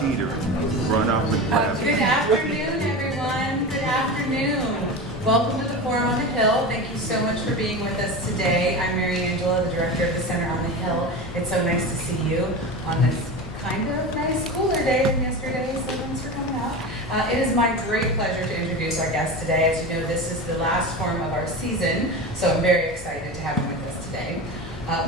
teetering. Run up and grab it. Good afternoon, everyone. Good afternoon. Welcome to the Forum on the Hill. Thank you so much for being with us today. I'm Mary Angelo, the director of the Center on the Hill. It's so nice to see you on this kind of nice, cooler day than yesterday, so thanks for coming out. It is my great pleasure to introduce our guest today. As you know, this is the last forum of our season, so I'm very excited to have him with us today.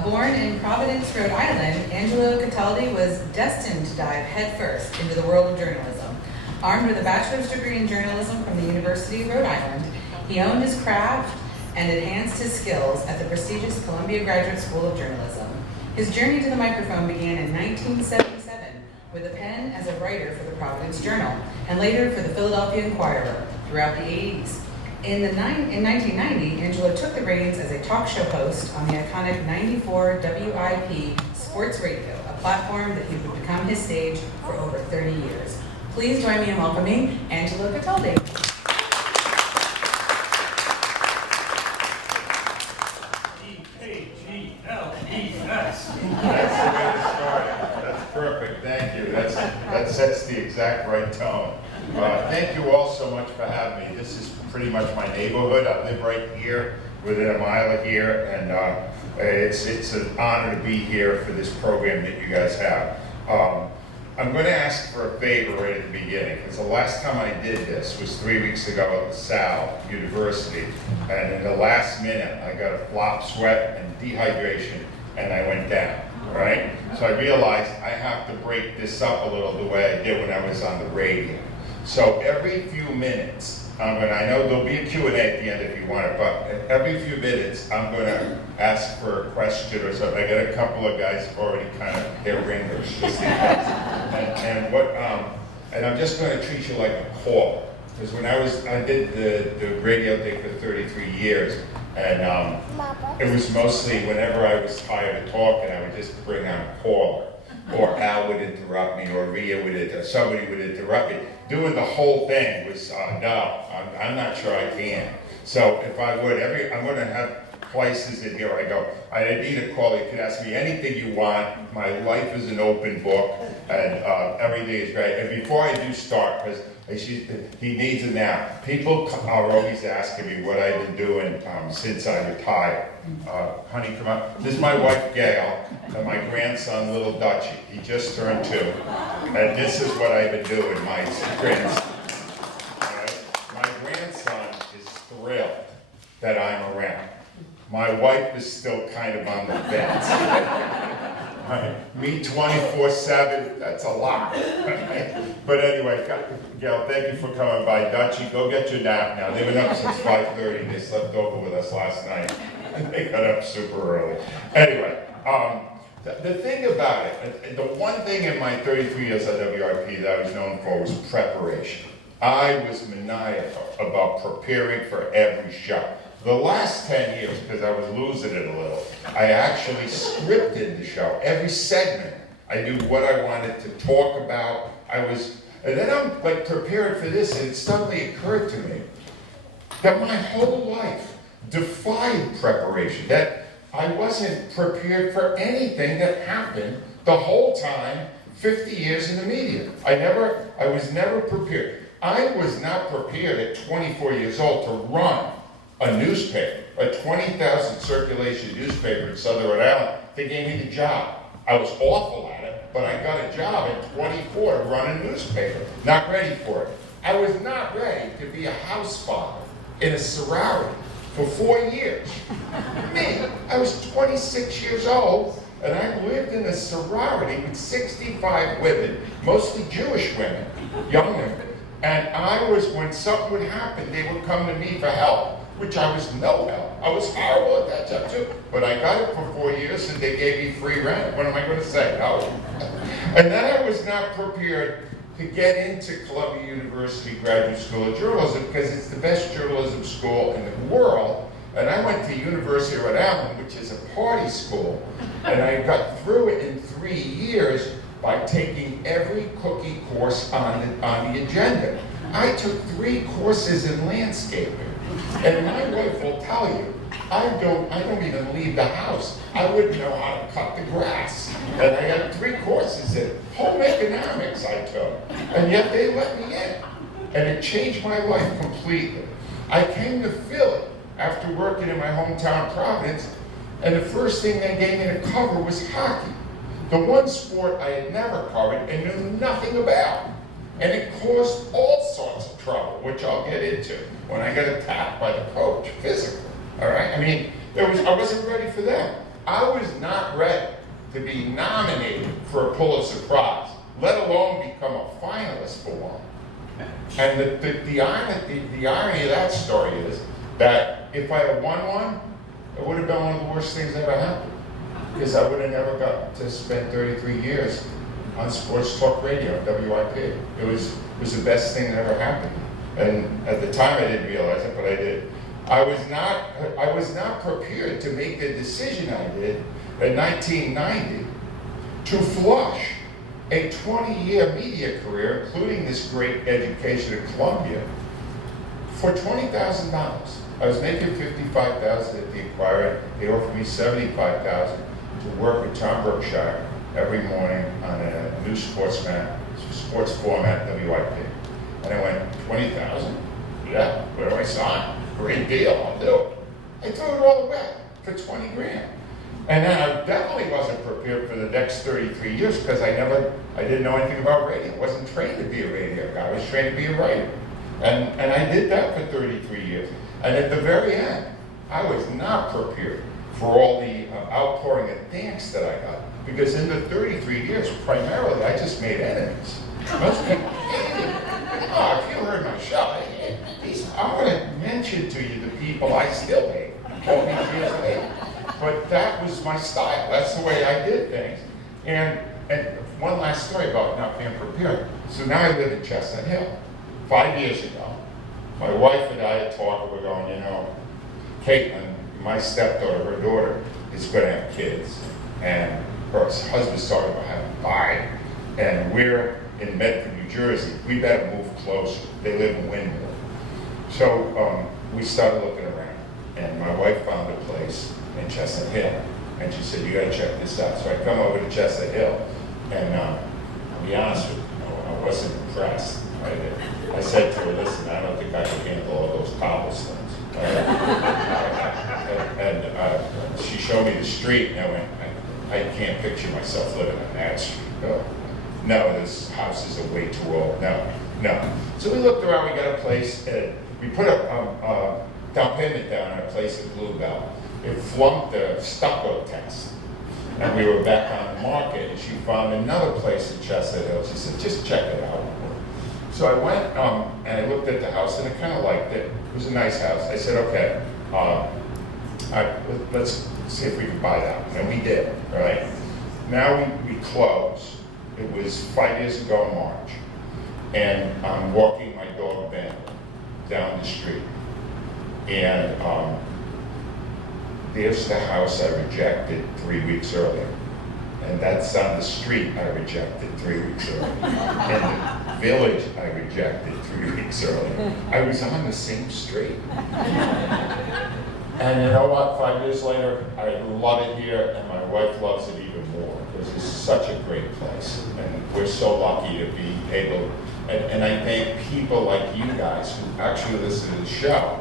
Born in Providence, Rhode Island, Angelo Cataldi was destined to dive headfirst into the world of journalism. Armed with a bachelor's degree in journalism from the University of Rhode Island, he honed his craft and enhanced his skills at the prestigious Columbia Graduate School of Journalism. His journey to the microphone began in 1977 with a pen as a writer for the Providence Journal and later for the Philadelphia Inquirer throughout the 80s. In 1990, Angelo took the reins as a talk show host on the iconic 94 WIP Sports Radio, a platform that he would become his stage for over 30 years. Please join me in welcoming Angelo Cataldi. E-A-G-L-E-S. That's the way to start it. That's perfect, thank you. That sets the exact right tone. Thank you all so much for having me. This is pretty much my neighborhood. I live right here, within a mile of here, and it's an honor to be here for this program that you guys have. I'm going to ask for a favor right at the beginning, because the last time I did this was 3 weeks ago at LaSalle University, and in the last minute I got a flop sweat and dehydration, and I went down, right? So I realized I have to break this up a little the way I did when I was on the radio. So every few minutes, I know there'll be a Q&A at the end if you want it, but every few minutes I'm going to ask for a question or something. I got a couple of guys who've already kind of hair-ringers just in case. And I'm just going to treat you like a call. Because when I did the radio thing for 33 years, and it was mostly whenever I was tired of talking, I would just bring on a caller. Or Al would interrupt me, or Rhea somebody would interrupt me. Doing the whole thing was, no, I'm not sure I can. So if I would, I'm going to have places in here I go, I need a call, you can ask me anything you want. My life is an open book, and everything is great. And before I do start, because he needs a nap, people are always asking me what I've been doing since I retired. Honey, come on. This is my wife, Gail, and my grandson, Little Dutchie. He just turned 2. And this is what I've been doing, my grandson. My grandson is thrilled that I'm around. My wife is still kind of on the fence. Me 24/7, that's a lot. But anyway, Gail, thank you for coming by. Dutchie, go get your nap now. They've been up since 5:30. They slept over with us last night. They got up super early. Anyway, the thing about it, the one thing in my 33 years at WRP that I was known for was preparation. I was maniacal about preparing for every show. The last 10 years, because I was losing it a little, I actually scripted the show. Every segment, I knew what I wanted to talk about. And then I'm like prepared for this, and it suddenly occurred to me that my whole life defied preparation, that I wasn't prepared for anything that happened the whole time, 50 years in the media. I was never prepared. I was not prepared at 24 years old to run a newspaper, a 20,000 circulation newspaper in Southern Rhode Island. They gave me the job. I was awful at it, but I got a job at 24 to run a newspaper. Not ready for it. I was not ready to be a house father in a sorority for 4 years. Me, I was 26 years old, and I lived in a sorority with 65 women, mostly Jewish women, young women. And when something would happen, they would come to me for help, which I was no help. I was horrible at that job too, but I got it for 4 years and they gave me free rent. What am I going to say? No. And then I was not prepared to get into Columbia University Graduate School of Journalism because it's the best journalism school in the world. And I went to University of Rhode Island, which is a party school, and I got through it in 3 years by taking every cookie course on the agenda. I took 3 courses in landscaping. And my wife will tell you, I don't even leave the house. I wouldn't know how to cut the grass. And I got 3 courses in home economics I took. And yet they let me in. And it changed my life completely. I came to Philly after working in my hometown, Providence, and the first thing they gave me to cover was hockey. The one sport I had never covered and knew nothing about. And it caused all sorts of trouble, which I'll get into when I got attacked by the coach physically. All right? I mean, I wasn't ready for that. I was not ready to be nominated for a Pulitzer Prize, let alone become a finalist for one. And the irony of that story is that if I had won one, it would have been one of the worst things that ever happened. Because I would have never got to spend 33 years on sports talk radio, WIP. It was the best thing that ever happened. And at the time I didn't realize it, but I did. I was not prepared to make the decision I did in 1990 to flush a 20-year media career, including this great education at Columbia, for $20,000. I was making $55,000 at the Inquirer. They offered me $75,000 to work with Tom Berkshire every morning on a new sports format, WIP. And I went, 20,000? Yeah, where do I sign? Great deal, I'll do it. I threw it all away for 20 grand. And then I definitely wasn't prepared for the next 33 years because I didn't know anything about radio. I wasn't trained to be a radio guy, I was trained to be a writer. And I did that for 33 years. And at the very end, I was not prepared for all the outpouring of thanks that I got. Because in the 33 years, primarily, I just made enemies. Most people hated me. Oh, if you heard my show, I want to mention to you the people I still hate all these years later. But that was my style. That's the way I did things. And one last story about not being prepared. So now I live in Chestnut Hill. 5 years ago, my wife and I had talked, we're going, you know, Caitlin, my stepdaughter, her daughter, is going to have kids. And her husband's talking about having 5. And we're in Medford, New Jersey. We better move closer. They live in Windmill. So we started looking around. And my wife found a place in Chestnut Hill. And she said, you got to check this out. So I come over to Chestnut Hill. And I'll be honest with you, I wasn't impressed. I said to her, listen, I don't think I can handle all those cobblestones. And she showed me the street, and I went, I can't picture myself living on that street. No, this houses are way too old. No. So we looked around, we got a place, and we put a down payment down on a place in Bluebell. It flunked the stucco test. And we were back on the market, and she found another place in Chestnut Hill. She said, just check it out. So I went and I looked at the house, and I kind of liked it. It was a nice house. I said, okay, let's see if we can buy that. And we did, right? Now we close. It was 5 years ago in March. And I'm walking my dog Ben down the street. And there's the house I rejected 3 weeks earlier. And that's on the street I rejected 3 weeks earlier. And the village I rejected 3 weeks earlier. I was on the same street. And you know what? 5 years later, I love it here, and my wife loves it even more. Because it's such a great place. And we're so lucky to be able, and I thank people like you guys who actually listen to the show,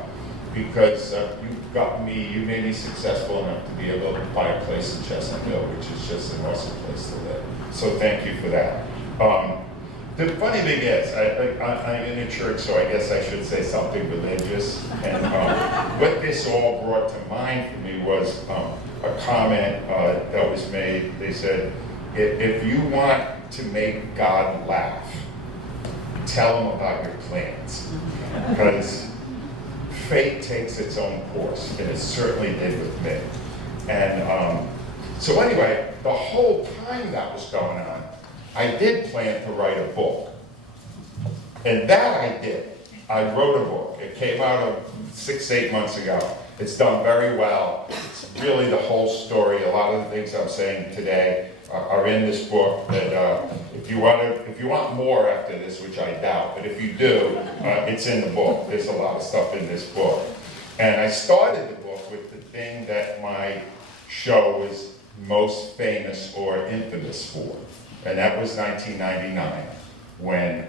because you made me successful enough to be able to buy a place in Chestnut Hill, which is just an awesome place to live. So thank you for that. The funny thing is, I'm in a church, so I guess I should say something religious. And what this all brought to mind for me was a comment that was made. They said, if you want to make God laugh, tell him about your plans. Because fate takes its own course, and it certainly did with me. And so anyway, the whole time that was going on, I did plan to write a book. And that I did. I wrote a book. It came out 6-8 months ago. It's done very well. It's really the whole story. A lot of the things I'm saying today are in this book. That if you want more after this, which I doubt, but if you do, it's in the book. There's a lot of stuff in this book. And I started the book with the thing that my show was most famous or infamous for, and that was 1999, when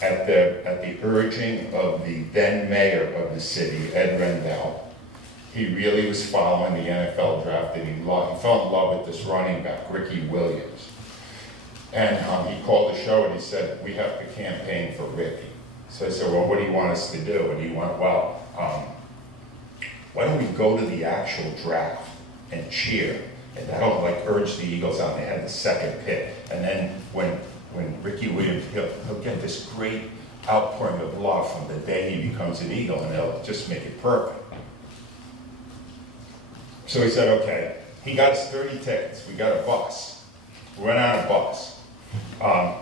at the urging of the then mayor of the city, Ed Rendell, he really was following the NFL draft, and he fell in love with this running back, Ricky Williams. And he called the show and he said, we have to campaign for Ricky. So I said, well, what do you want us to do? And he went, well, why don't we go to the actual draft and cheer? And that'll like urge the Eagles on. They had the second pick. And then when Ricky Williams, he'll get this great outpouring of love from the day he becomes an Eagle, and they'll just make it perfect. So he said, okay. He got us 30 tickets. We got a bus. We went on a bus.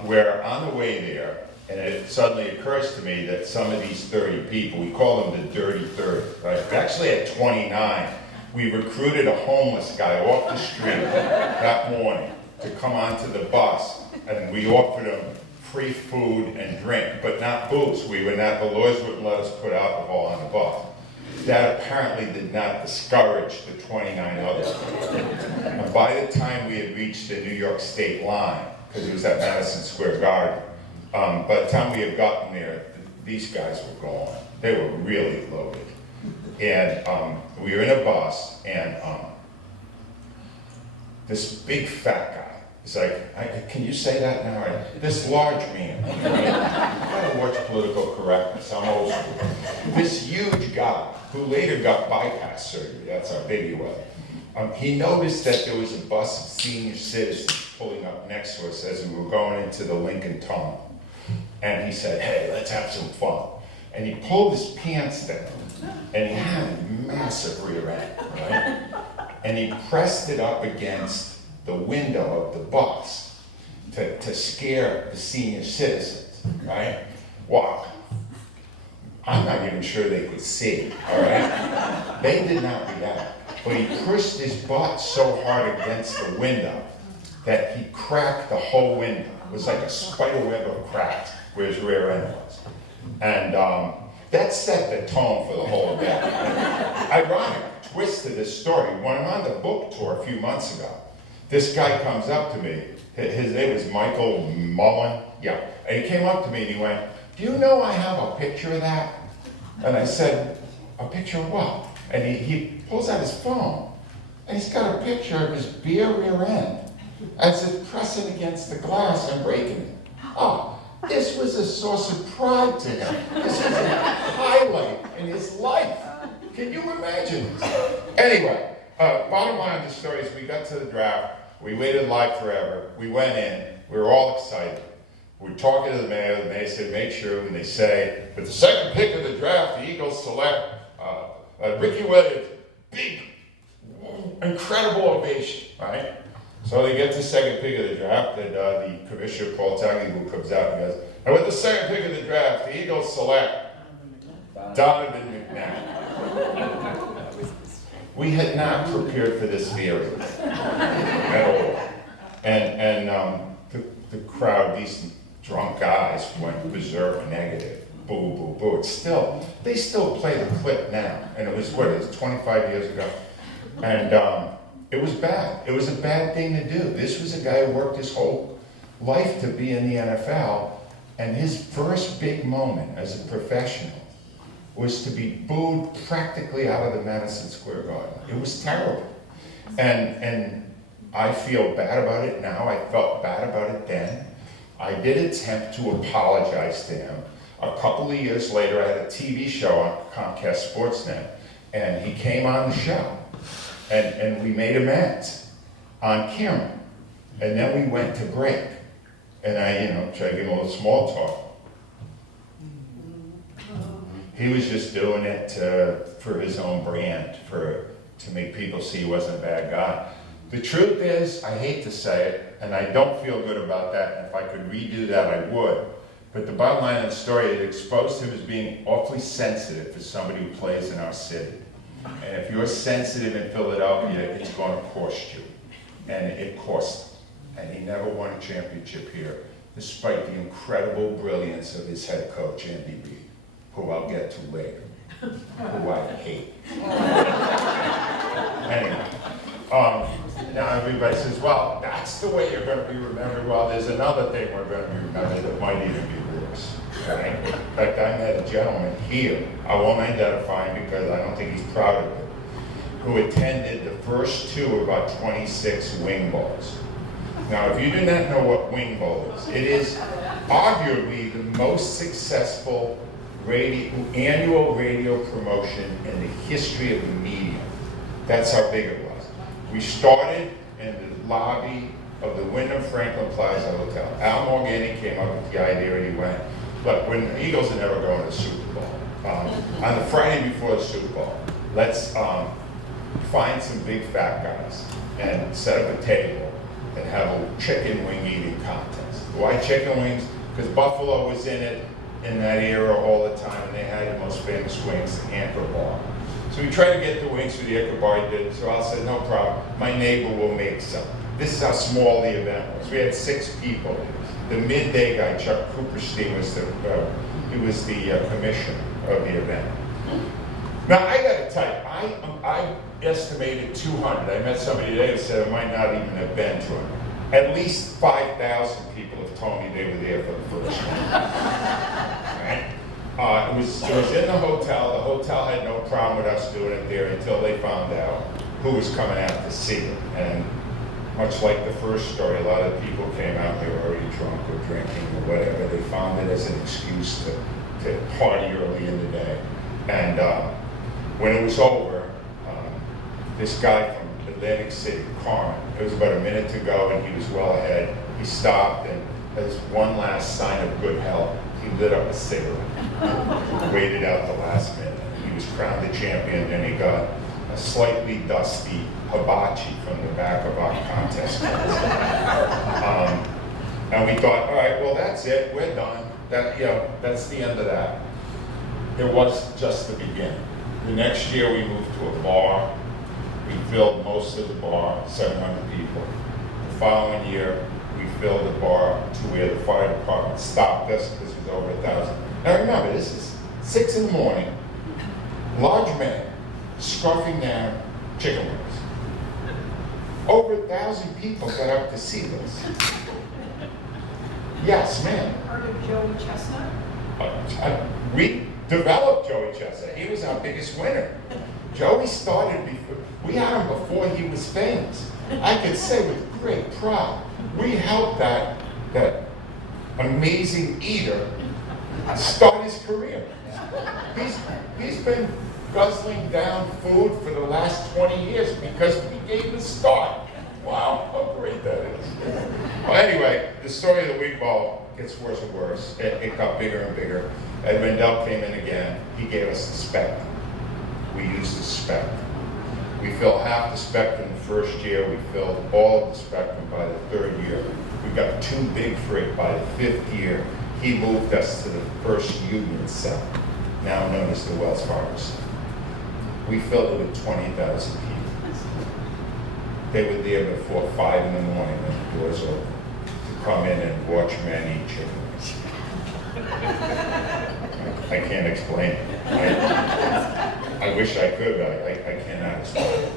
We're on the way there, and it suddenly occurs to me that some of these 30 people, we call them the Dirty 30, right? Actually at 29, we recruited a homeless guy off the street that morning to come onto the bus, and we offered him free food and drink, but not booze. The lawyers wouldn't let us put alcohol on the bus. That apparently did not discourage the 29 others. And by the time we had reached the New York State line, because it was at Madison Square Garden, by the time we had gotten there, these guys were gone. They were really loaded. And we were in a bus, and this big fat guy is like, can you say that now? This large man, I don't watch political correctness, I'm old school. This huge guy, who later got bypass surgery, that's how big he was. He noticed that there was a bus of senior citizens pulling up next to us as we were going into the Lincoln Tunnel. And he said, hey, let's have some fun. And he pulled his pants down, and he had a massive rear end, right? And he pressed it up against the window of the bus to scare the senior citizens, right? Wow. I'm not even sure they could see, all right? They did not react. But he pushed his butt so hard against the window that he cracked the whole window. It was like a spider web of cracks where his rear end was. And that set the tone for the whole event. Ironic twist to this story. When I'm on the book tour a few months ago, this guy comes up to me. His name was Michael Mullen. Yeah. And he came up to me and he went, do you know I have a picture of that? And I said, a picture of what? And he pulls out his phone, and he's got a picture of his bare rear end as it's pressing against the glass and breaking it. Oh, this was a source of pride to him. This was a highlight in his life. Can you imagine this? Anyway, bottom line of the story is we got to the draft. We waited in line forever. We went in. We were all excited. We were talking to the mayor. The mayor said, make sure when they say, with the second pick of the draft, the Eagles select Ricky Williams, big, incredible ovation, right? So they get the second pick of the draft, and the commissioner, Paul Tagliabue, comes out and goes, and with the second pick of the draft, the Eagles select Donovan McNabb. We had not prepared for this theory at all. And the crowd, these drunk guys, went berserk negative. Boo, boo, boo. They still play the clip now. And it was 25 years ago. And it was bad. It was a bad thing to do. This was a guy who worked his whole life to be in the NFL. And his first big moment as a professional was to be booed practically out of the Madison Square Garden. It was terrible. And I feel bad about it now. I felt bad about it then. I did attempt to apologize to him. A couple of years later, I had a TV show on Comcast Sportsnet, and he came on the show, and we made amends on camera. And then we went to break, and I, tried to give him a little small talk. He was just doing it for his own brand, to make people see he wasn't a bad guy. The truth is, I hate to say it, and I don't feel good about that, and if I could redo that, I would. But the bottom line of the story, it exposed him as being awfully sensitive for somebody who plays in our city. And if you're sensitive in Philadelphia, it's going to cost you. And it cost him. And he never won a championship here, despite the incredible brilliance of his head coach, Andy Reid, who I'll get to later. who I hate. Anyway, now everybody says, well, that's the way you're going to be remembered. Well, there's another thing we're going to be remembered that might even be worse. Right? In fact, I met a gentleman here, I won't identify him because I don't think he's proud of it, who attended the first two of our 26 wing bowls. Now, if you do not know what wing bowl is, it is arguably the most successful annual radio promotion in the history of the media. That's how big it was. We started in the lobby of the Wyndham Franklin Plaza Hotel. Al Morgani came up with the idea and he went, look, when the Eagles are never going to the Super Bowl. On the Friday before the Super Bowl, let's find some big fat guys and set up a table and have a chicken wing eating contest. Why chicken wings? Because Buffalo was in it in that era all the time, and they had the most famous wings, the Anchor Bar. So we tried to get the wings for the Anchor Bar. He did. So I said, no problem. My neighbor will make some. This is how small the event was. We had 6 people. The midday guy, Chuck Cooperstein, was the commissioner of the event. Now I got to tell you, I estimated 200. I met somebody today who said it might not even have been 200. At least 5,000 people have told me they were there for the first one. Right? It was in the hotel. The hotel had no problem with us doing it there until they found out who was coming out to see it. And much like the first story, a lot of people came out, they were already drunk or drinking or whatever. They found it as an excuse to party early in the day. And when it was over, this guy from Atlantic City, Carmen, it was about a minute to go and he was well ahead. He stopped and as one last sign of good health, he lit up a cigarette. Waited out the last minute. He was crowned the champion and he got a slightly dusty hibachi from the back of our contest. And we thought, all right, well that's it, we're done. That's the end of that. It was just the beginning. The next year we moved to a bar. We filled most of the bar, 700 people. The following year, we filled the bar to where the fire department stopped us because it was over 1,000. Now remember, this is 6 in the morning, large men scarfing down chicken wings. Over 1,000 people got up to see this. Yes, ma'am. Heard of Joey Chestnut? We developed Joey Chestnut. He was our biggest winner. Joey started before, we had him before he was famous. I could say with great pride, we helped that amazing eater start his career. He's been guzzling down food for the last 20 years because we gave him a start. Wow, how great that is. Well, anyway, the story of the wing ball gets worse and worse. It got bigger and bigger. Ed Rendell came in again. He gave us the spectrum. We used the spectrum. We filled half the spectrum the first year. We filled all of the spectrum by the 3rd year. We got too big for it by the 5th year. He moved us to the first Union Center, now known as the Wells Fargo Center. We filled it with 20,000 people. They were there before 5 in the morning when the doors opened to come in and watch men eat chicken wings. I can't explain it. I wish I could, but I cannot explain it.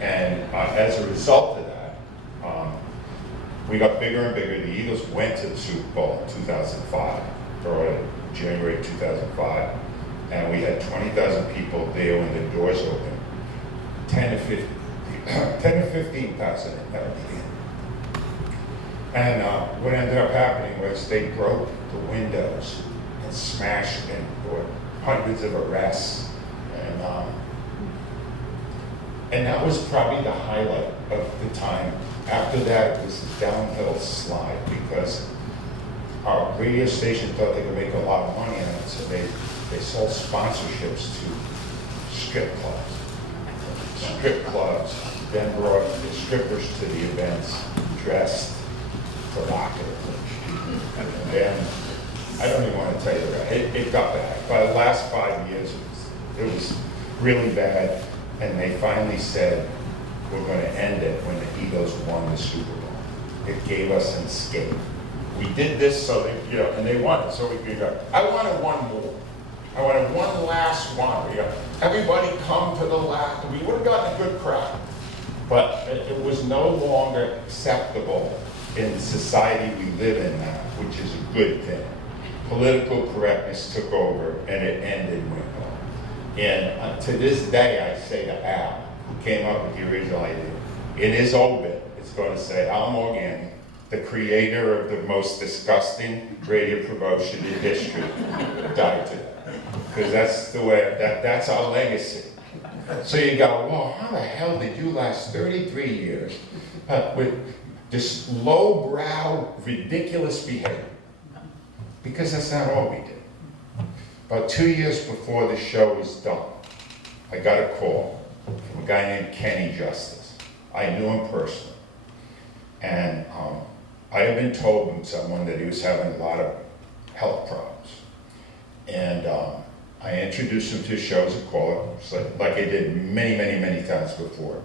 And as a result of that, we got bigger and bigger. The Eagles went to the Super Bowl in 2005, or January 2005, and we had 20,000 people there when the doors opened. 10 to 15,000 at the beginning. And what ended up happening was they broke the windows and smashed and brought hundreds of arrests. And that was probably the highlight of the time. After that, it was a downhill slide because our radio station thought they could make a lot of money on it, so they sold sponsorships to strip clubs. Strip clubs then brought the strippers to the events dressed provocatively. And then, I don't even want to tell you that. It got bad. By the last 5 years, it was really bad. And they finally said, we're going to end it when the Eagles won the Super Bowl. It gave us an escape. We did this so that, and they won it, so we could go. I wanted one more. I wanted one last one. Everybody come to the last. We would have gotten a good crowd. But it was no longer acceptable in the society we live in now, which is a good thing. Political correctness took over, and it ended Winkle. And to this day, I say to Al, who came up with the original idea, in his obit, it's going to say, Al Morgan, the creator of the most disgusting radio promotion in history, died today. Because that's the way, that's our legacy. So you go, well, how the hell did you last 33 years with this lowbrow, ridiculous behavior? Because that's not all we did. About 2 years before the show was done, I got a call from a guy named Kenny Justice. I knew him personally. And I had been told by someone that he was having a lot of health problems. And I introduced him to his show as a caller, like I did many, many, many times before.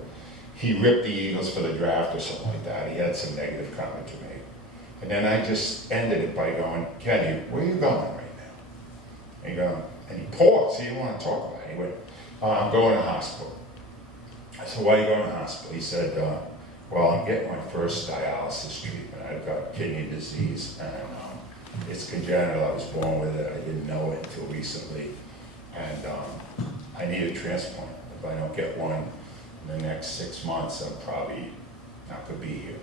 He ripped the Eagles for the draft or something like that. He had some negative comment to make. And then I just ended it by going, Kenny, where are you going right now? And he paused. He didn't want to talk about it. He went, I'm going to the hospital. I said, why are you going to the hospital? He said, well, I'm getting my first dialysis treatment. I've got kidney disease, and it's congenital. I was born with it. I didn't know it until recently. And I need a transplant. If I don't get one in the next 6 months, I'm probably not going to be here.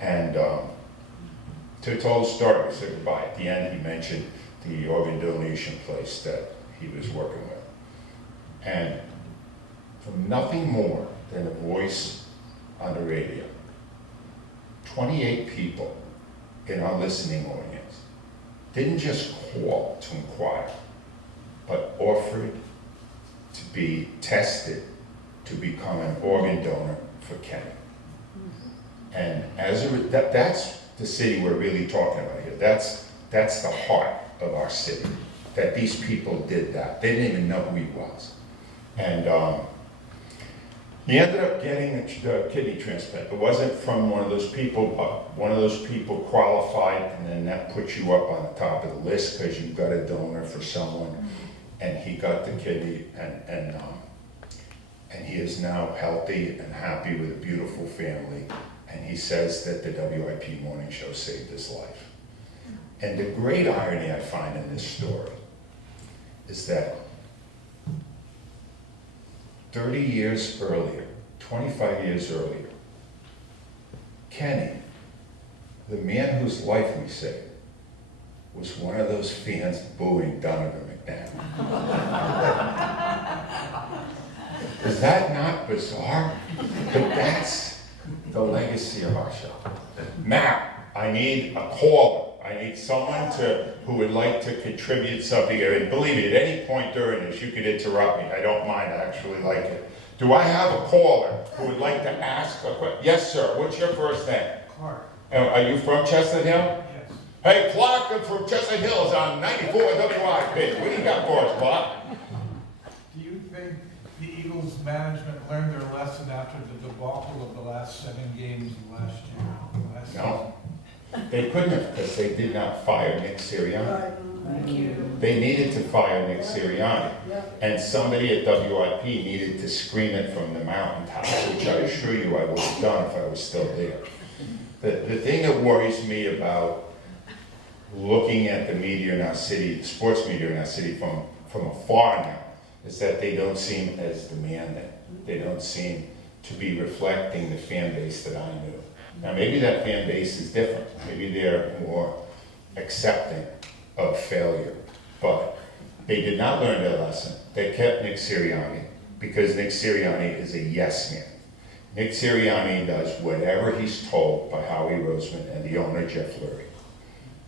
And to tell the story, I said goodbye. At the end, he mentioned the organ donation place that he was working with. And from nothing more than a voice on the radio, 28 people in our listening audience didn't just call to inquire, but offered to be tested to become an organ donor for Kenny. And as that's the city we're really talking about here. That's the heart of our city, that these people did that. They didn't even know who he was. And he ended up getting a kidney transplant. It wasn't from one of those people, one of those people qualified, and then that puts you up on the top of the list because you got a donor for someone. And he got the kidney, and he is now healthy and happy with a beautiful family. And he says that the WIP morning show saved his life. And the great irony I find in this story is that 30 years earlier, 25 years earlier, Kenny, the man whose life we saved, was one of those fans booing Donovan McNabb. Is that not bizarre? But that's the legacy of our show. Now, I need a caller. I need someone who would like to contribute something. And believe me, at any point during this, you could interrupt me. I don't mind. I actually like it. Do I have a caller who would like to ask a question? Yes, sir. What's your first name? Clark. Are you from Chestnut Hill? Yes. Hey, Clark, I'm from Chestnut Hills on 94 WIP. What do you got for us, Clark? Do you think the Eagles management learned their lesson after the debacle of the last 7 games last year? No. They couldn't have, because they did not fire Nick Sirianni. Thank you. They needed to fire Nick Sirianni. And somebody at WIP needed to scream it from the mountaintops, which I assure you I would have done if I was still there. The thing that worries me about looking at the media in our city, the sports media in our city from afar now, is that they don't seem as demanding. They don't seem to be reflecting the fan base that I knew. Now maybe that fan base is different. Maybe they're more accepting of failure. But they did not learn their lesson. They kept Nick Sirianni because Nick Sirianni is a yes man. Nick Sirianni does whatever he's told by Howie Roseman and the owner, Jeff Lurie.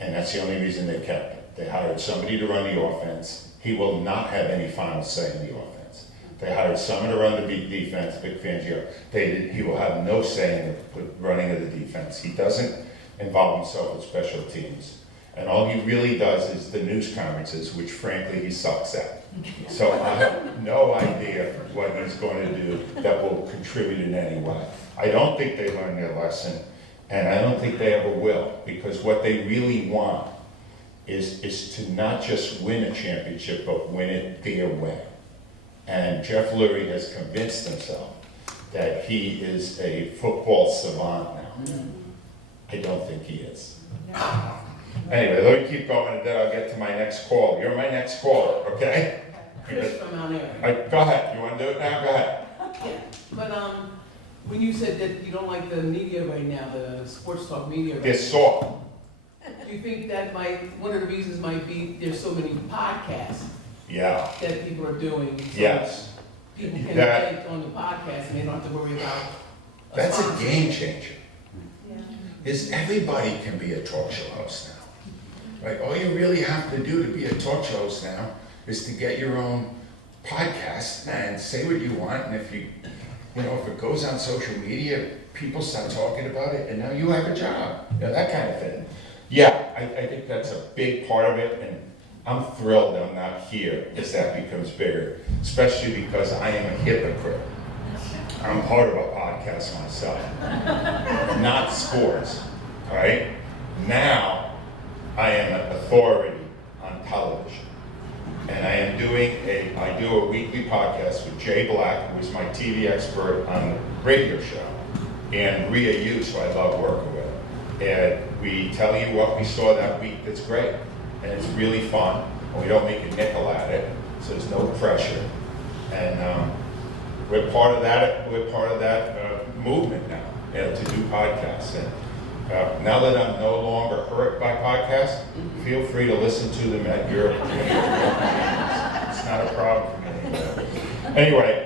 And that's the only reason they kept him. They hired somebody to run the offense. He will not have any final say in the offense. They hired someone to run the defense, Vic Fangio. He will have no say in the running of the defense. He doesn't involve himself with special teams. And all he really does is the news conferences, which frankly he sucks at. So I have no idea what he's going to do that will contribute in any way. I don't think they learned their lesson, and I don't think they ever will, because what they really want is to not just win a championship, but win it their way. And Jeff Lurie has convinced himself that he is a football savant now. I don't think he is. Anyway, let me keep going and then I'll get to my next call. You're my next caller, okay? Chris from Mount Airy. Go ahead. You want to do it now? Go ahead. But when you said that you don't like the media right now, the sports talk media, right They're soft. do you think that one of the reasons might be there's so many podcasts Yeah. that people are doing? So Yes. people can That- get on the podcast and they don't have to worry about. That's a sponsor. game changer. Is everybody can be a talk show host now. Right? All you really have to do to be a talk show host now is to get your own podcast and say what you want. And if if it goes on social media, people start talking about it, and now you have a job. That kind of thing. Yeah, I think that's a big part of it, and I'm thrilled I'm not here as that becomes bigger, especially because I am a hypocrite. I'm part of a podcast myself, not sports, all right? Now, I am an authority on television. And I do a weekly podcast with Jay Black, who is my TV expert on the radio show, and Rhea Hughes, who I love working with. And we tell you what we saw that week that's great. And it's really fun, and we don't make a nickel at it, so there's no pressure. And we're part of that movement now, to do podcasts. And now that I'm no longer hurt by podcasts, feel free to listen to them at your convenience. It's not a problem for me anymore. Anyway,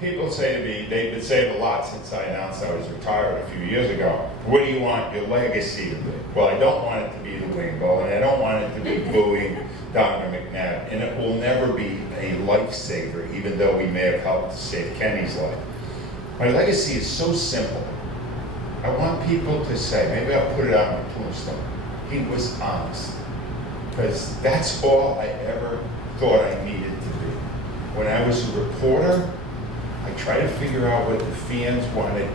people say to me, they've been saying a lot since I announced I was retired a few years ago, what do you want your legacy to be? Well, I don't want it to be the Wingo, and I don't want it to be booing Dr. McNabb, and it will never be a lifesaver, even though we may have helped to save Kenny's life. My legacy is so simple. I want people to say, maybe I'll put it on my tombstone, he was honest. Because that's all I ever thought I needed to be. When I was a reporter, I tried to figure out what the fans wanted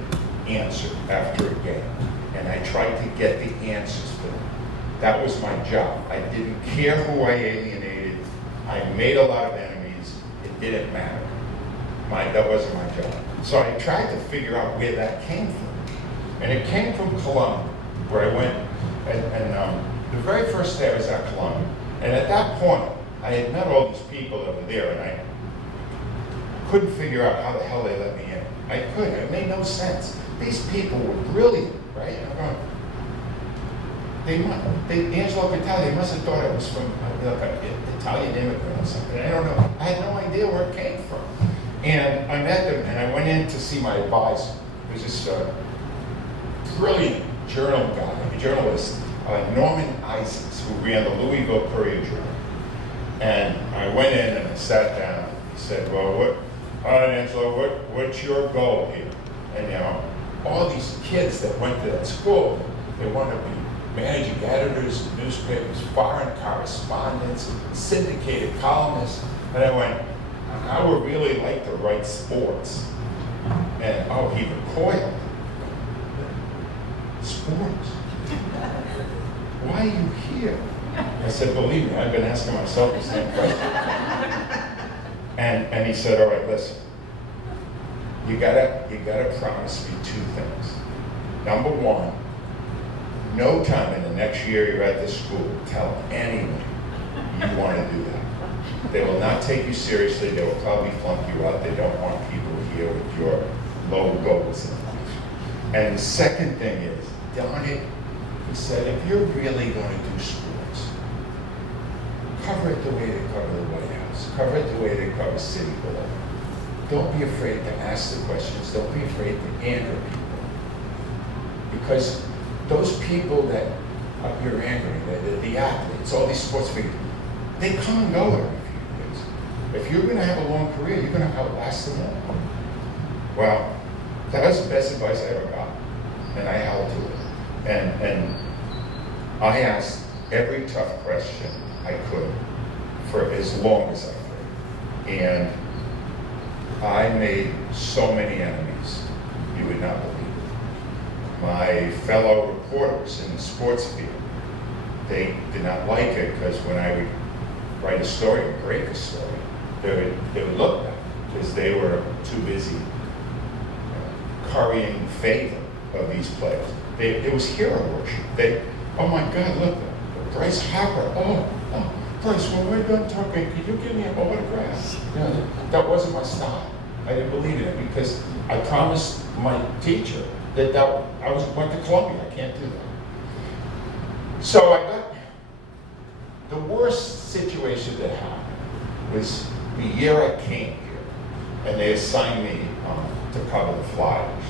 answered after a game. And I tried to get the answers for them. That was my job. I didn't care who I alienated. I made a lot of enemies. It didn't matter. That wasn't my job. So I tried to figure out where that came from. And it came from Columbia, where I went, and the very first day I was at Columbia. And at that point, I had met all these people that were there, and I couldn't figure out how the hell they let me in. I couldn't. It made no sense. These people were brilliant, right? And I'm going, Angelo Cataldi, they must have thought I was from like an Italian immigrant or something. I don't know. I had no idea where it came from. And I met them, and I went in to see my advisor. It was this brilliant journalist, Norman Isaacs, who ran the Louisville Courier-Journal. And I went in and I sat down. He said, well, Angelo, what's your goal here? And all these kids that went to that school, they want to be managing editors of newspapers, foreign correspondents, syndicated columnists. And I went, I would really like to write sports. And he recoiled. Sports? Why are you here? I said, believe me, I've been asking myself the same question. And he said, all right, listen. You gotta promise me two things. Number one, no time in the next year you're at this school, tell anyone you want to do that. They will not take you seriously. They will probably flunk you out. They don't want people here with your low goals in life. And the second thing is, darn it, he said, if you're really going to do sports, cover it the way they cover the White House. Cover it the way they cover City Hall. Don't be afraid to ask the questions. Don't be afraid to anger people. Because those people that you're angering, the athletes, all these sports figures, they come and go every few years. If you're going to have a long career, you're going to outlast them all. Well, that was the best advice I ever got, and I held to it. And I asked every tough question I could for as long as I could. And I made so many enemies, you would not believe it. My fellow reporters in the sports field they did not like it because when I would write a story or break a story, they would look at it because they were too busy currying favor of these players. It was hero worship. Oh my God, look, Bryce Harper. Oh, Bryce, when we're done talking, could you give me an autograph? You know, that wasn't my style. I didn't believe in it because I promised my teacher that I went to Columbia. I can't do that. So I got the worst situation that happened was the year I came here, and they assigned me to cover the Flyers,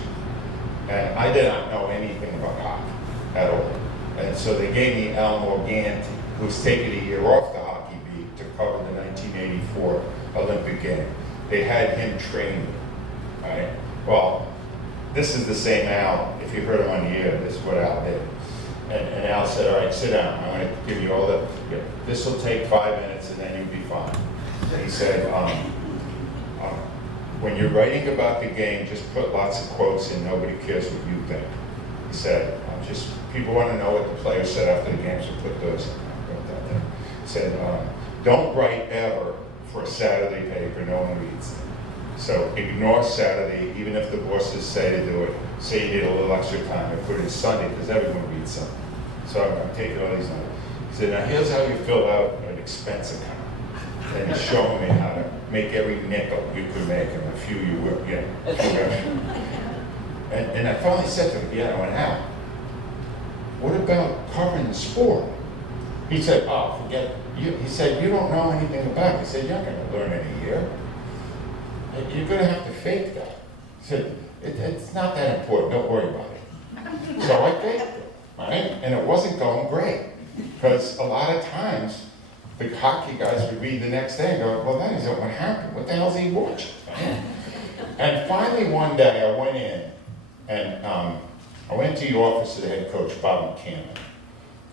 and I did not know anything about hockey at all. And so they gave me Al Morganti, who was taking a year off the hockey beat to cover the 1984 Olympic game. They had him train me, right? Well, this is the same Al. If you heard him on the air, this is what Al did. And Al said, all right, sit down. I'm going to give you all the, this will take 5 minutes and then you'll be fine. And he said, when you're writing about the game, just put lots of quotes in. Nobody cares what you think. He said, people want to know what the players said after the game, so put those in. I wrote that down. He said, don't write ever for a Saturday paper. No one reads them. So ignore Saturday, even if the bosses say to do it. Say you need a little extra time, and put it Sunday because everyone reads something. So I'm taking all these notes. He said, now here's how you fill out an expense account. And he's showing me how to make every nickel you could make and a few you will, And I finally said to him, I went out. What about covering the sport? He said, oh, forget it. He said, you don't know anything about it. He said, you're not going to learn in a year. You're going to have to fake that. He said, it's not that important. Don't worry about it. So I faked it, right? And it wasn't going great. Because a lot of times, the hockey guys would read the next day and go, well, that isn't what happened. What the hell is he watching? And finally, one day, I went in, and I went to the office of the head coach, Bob McCann.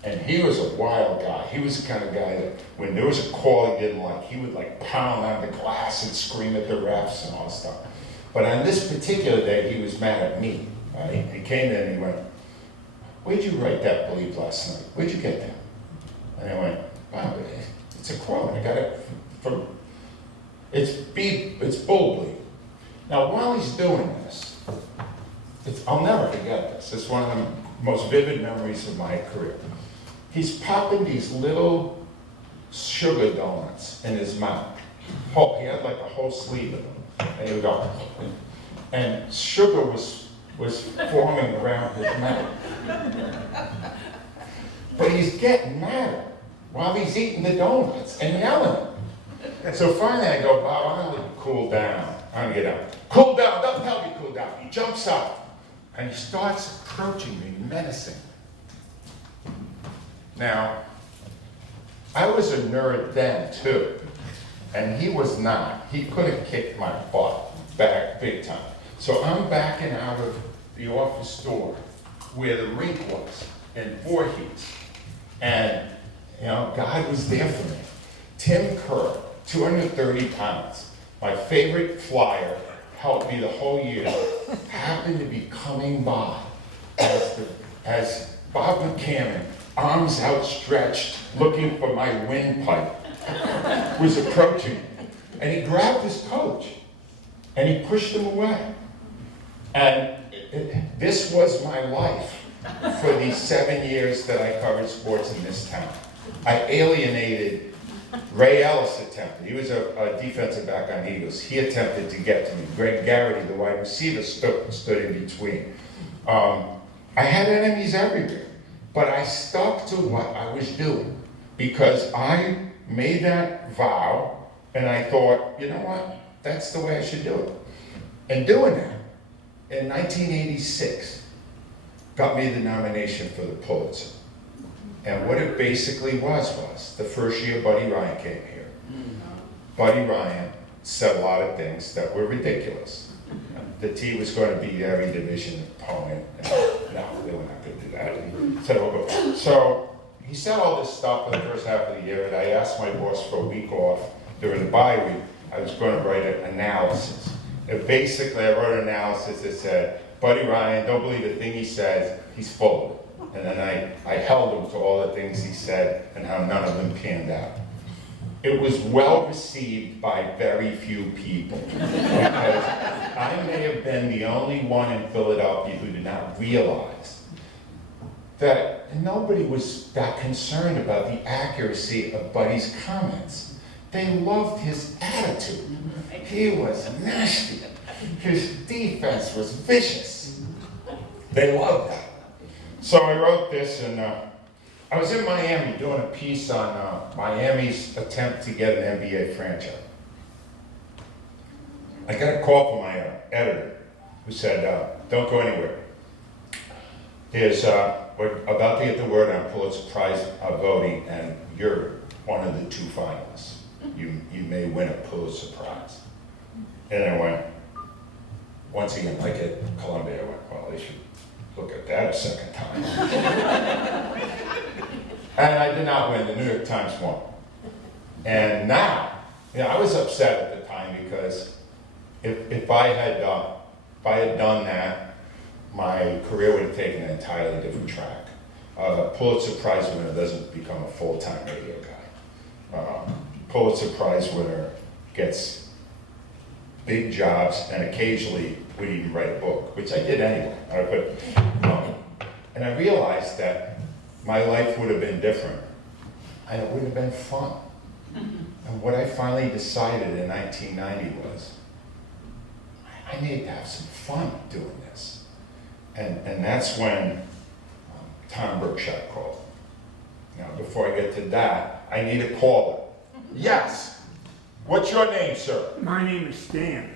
And he was a wild guy. He was the kind of guy that when there was a call he didn't like, he would like pound on the glass and scream at the refs and all this stuff. But on this particular day, he was mad at me. Right? He came in and he went, where'd you write that bleep last night? Where'd you get that? And I went, wow, it's a quote. I got it from, it's bull bleep. Now, while he's doing this, I'll never forget this. It's one of the most vivid memories of my career. He's popping these little sugar donuts in his mouth. He had like a whole sleeve of them. And he would go, and sugar was forming around his mouth. But he's getting madder while he's eating the donuts and yelling. So finally I go, Bob, I'm gonna let you cool down. I'm gonna get out. Cool down, don't tell me cool down. He jumps up and he starts approaching me, menacing. Now, I was a nerd then too, and he was not. He could have kicked my butt back big time. So I'm backing out of the office door where the rink was in Voorhees. And, God was there for me. Tim Kerr, 230 pounds, my favorite flyer, helped me the whole year, happened to be coming by as Bob McCammon, arms outstretched, looking for my windpipe, was approaching. And he grabbed his coach, and he pushed him away. And this was my life for these 7 years that I covered sports in this town. I alienated Ray Ellis attempted. He was a defensive back on Eagles. He attempted to get to me. Greg Garrity, the wide receiver, stood in between. I had enemies everywhere, but I stuck to what I was doing because I made that vow and I thought, you know what? That's the way I should do it. And doing that in 1986 got me the nomination for the Pulitzer. And what it basically was the first year Buddy Ryan came here. Buddy Ryan said a lot of things that were ridiculous. The T was going to beat every division opponent. No, they were not going to do that. So he said all this stuff in the first half of the year, and I asked my boss for a week off during the bye week. I was going to write an analysis. And basically, I wrote an analysis that said, Buddy Ryan, don't believe a thing he says, he's full of it. And then I held him to all the things he said and how none of them panned out. It was well received by very few people because I may have been the only one in Philadelphia who did not realize that nobody was that concerned about the accuracy of Buddy's comments. They loved his attitude. He was nasty. His defense was vicious. They loved that. So I wrote this, and I was in Miami doing a piece on Miami's attempt to get an NBA franchise. I got a call from my editor who said, don't go anywhere. We're about to get the word on Pulitzer Prize voting, and you're one of the 2 finalists. You may win a Pulitzer Prize. And I went, once again, like at Columbia, I went, well, they should look at that a second time. And I did not win. The New York Times won. And now, I was upset at the time because if I had done that, my career would have taken an entirely different track. Pulitzer Prize winner doesn't become a full-time radio guy. Pulitzer Prize winner gets big jobs and occasionally would even write a book, which I did anyway. And I realized that my life would have been different and it would have been fun. And what I finally decided in 1990 was, I need to have some fun doing this. And that's when Tom Berkshire called. Now, before I get to that, I need a caller. Yes. What's your name, sir? My name is Stan.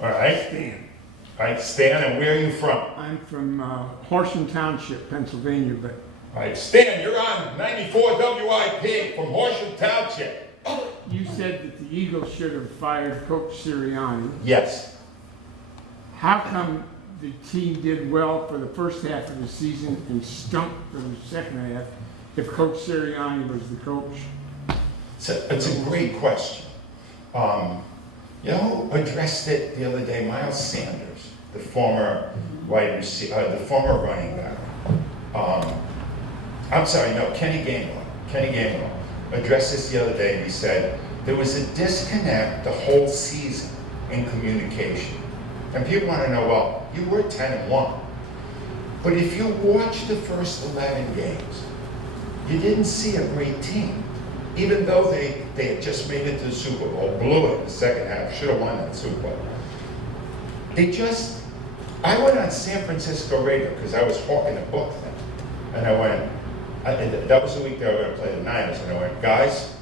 All right. Stan. All right, Stan, and where are you from? I'm from Horsham Township, Pennsylvania, but All right, Stan, you're on 94 WIP from Horsham Township. you said that the Eagles should have fired Coach Sirianni. Yes. How come the team did well for the first half of the season and stunk for the second half if Coach Sirianni was the coach? It's a great question. You know who addressed it the other day? Miles Sanders, the former the former running back. I'm sorry, no, Kenny Gainwell addressed this the other day, and he said there was a disconnect the whole season in communication. And people want to know, well, you were 10-1, but if you watch the first 11 games, you didn't see a great team. Even though they had just made it to the Super Bowl, blew it in the second half, should have won that Super Bowl. I went on San Francisco radio because I was hawking a book then. And I went, that was the week they were going to play the Niners, and I went, guys,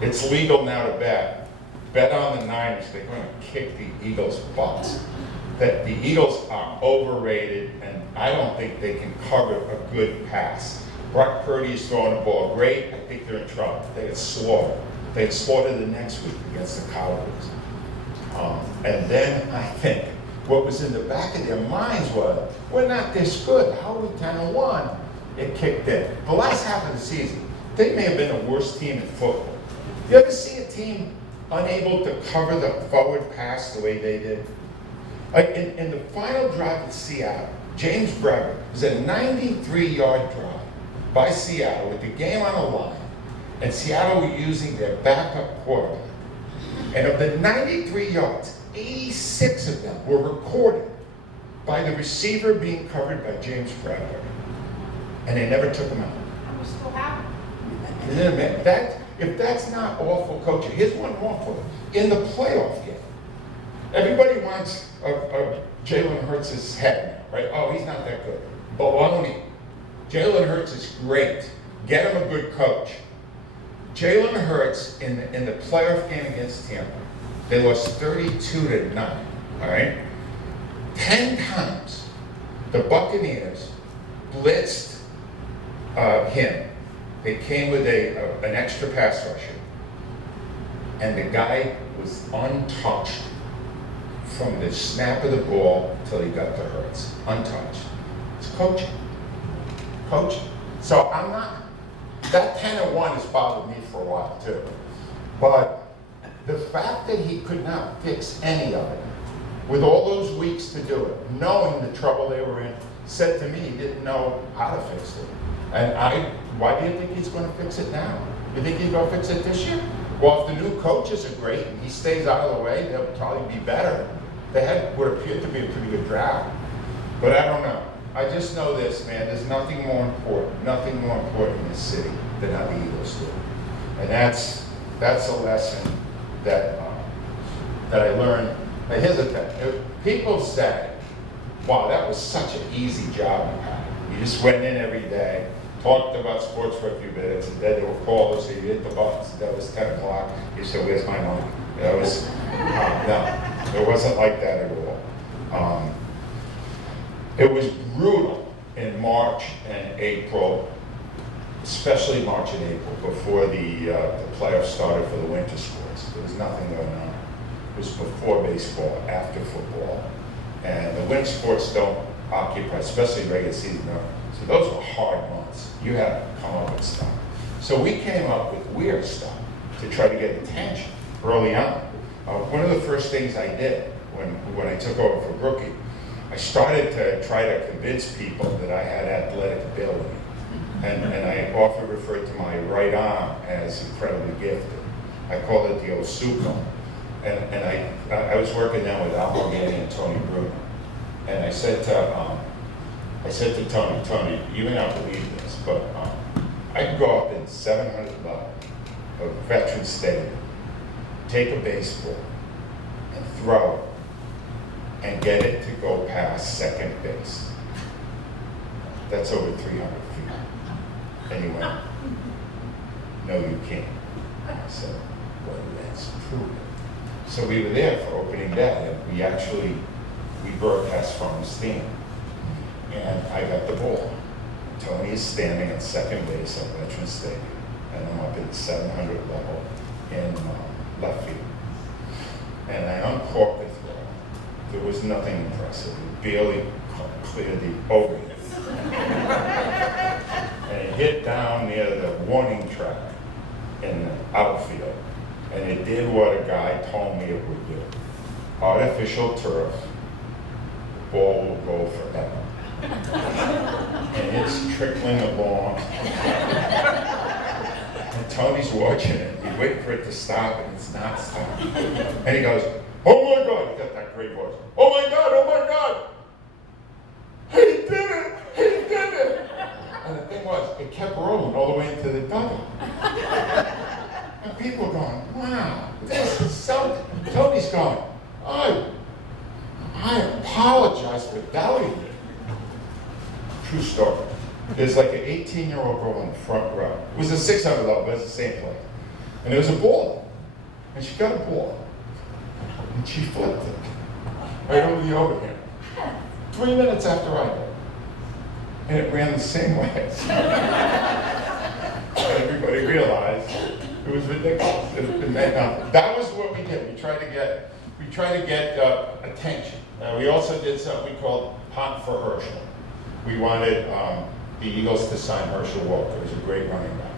it's legal now to bet. Bet on the Niners, they're going to kick the Eagles' butts. That the Eagles are overrated, and I don't think they can cover a good pass. Brock Purdy is throwing the ball great. I think they're in trouble. They get slaughtered. They get slaughtered the next week against the Cowboys. And then I think what was in the back of their minds was, we're not this good. How are we 10-1? It kicked in. The last half of the season, they may have been the worst team in football. You ever see a team unable to cover the forward pass the way they did? In the final drive at Seattle, James Brewer was a 93-yard drive by Seattle with the game on the line, and Seattle were using their backup quarterback. And of the 93 yards, 86 of them were recorded by the receiver being covered by James Bradbury. And they never took him out. And we still have it. If that's not awful coaching, here's one more for you. In the playoff game, everybody wants Jalen Hurts' head now, right? Oh, he's not that good. Baloney. Jalen Hurts is great. Get him a good coach. Jalen Hurts in the playoff game against Tampa, they lost 32-9. All right, 10 times the Buccaneers blitzed him. They came with an extra pass rusher, and the guy was untouched from the snap of the ball till he got to Hurts. Untouched. It's coaching. So I'm not, that 10-1 has bothered me for a while too. But the fact that he could not fix any of it with all those weeks to do it, knowing the trouble they were in, said to me he didn't know how to fix it. And why do you think he's going to fix it now? You think he's going to fix it this year? Well, if the new coaches are great and he stays out of the way, they'll probably be better. They had what appeared to be a pretty good draft. But I don't know. I just know this, man, there's nothing more important in this city than how the Eagles do. And that's a lesson that I learned. Now here's the thing. People say, wow, that was such an easy job you had. You just went in every day, talked about sports for a few minutes, and then they would call us, so you hit the buttons. That was 10 o'clock. You said, where's my money? That was, no, it wasn't like that at all. It was brutal in March and April, especially March and April, before the playoffs started for the winter sports. There was nothing going on. It was before baseball, after football. And the winter sports don't occupy, especially regular season. So those were hard months. You had to come up with stuff. So we came up with weird stuff to try to get attention early on. One of the first things I did when I took over for Brookie, I started to try to convince people that I had athletic ability. And I often referred to my right arm as incredibly gifted. I called it the Osuko. And I was working then with Al Morgani and Tony Bruno. And I said to Tony, you may not believe this, but I could go up in 700 level of Veterans Stadium, take a baseball and throw it, and get it to go past second base. That's over 300 feet. And he went, no, you can't. I said, well, let's prove it. So we were there for opening day, and we broadcast from the stand. And I got the ball. Tony is standing at second base at Veterans Stadium, and I'm up at the 700 level in left field. And I uncorked the throw. There was nothing impressive. It barely cleared the overhead. And it hit down near the warning track in the outfield. And it did what a guy told me it would do. Artificial turf, the ball will go forever. And it's trickling along. And Tony's watching it. He's waiting for it to stop, and it's not stopping. And he goes, oh my God, he got that great voice. Oh my God, oh my God. He did it, he did it. And the thing was, it kept rolling all the way into the dugout. And people are going, wow, this is something. Tony's going, I apologize for doubting it. True story. There's like an 18-year-old girl in the front row. It was a 600 level, but it's the same place. And there was a ball. And she got a ball. And she flipped it right over the overhand. 3 minutes after I did. And it ran the same way. And everybody realized it was ridiculous. It meant nothing. That was what we did. We tried to get attention. We also did something we called Hunt for Herschel. We wanted the Eagles to sign Herschel Walker. He was a great running back.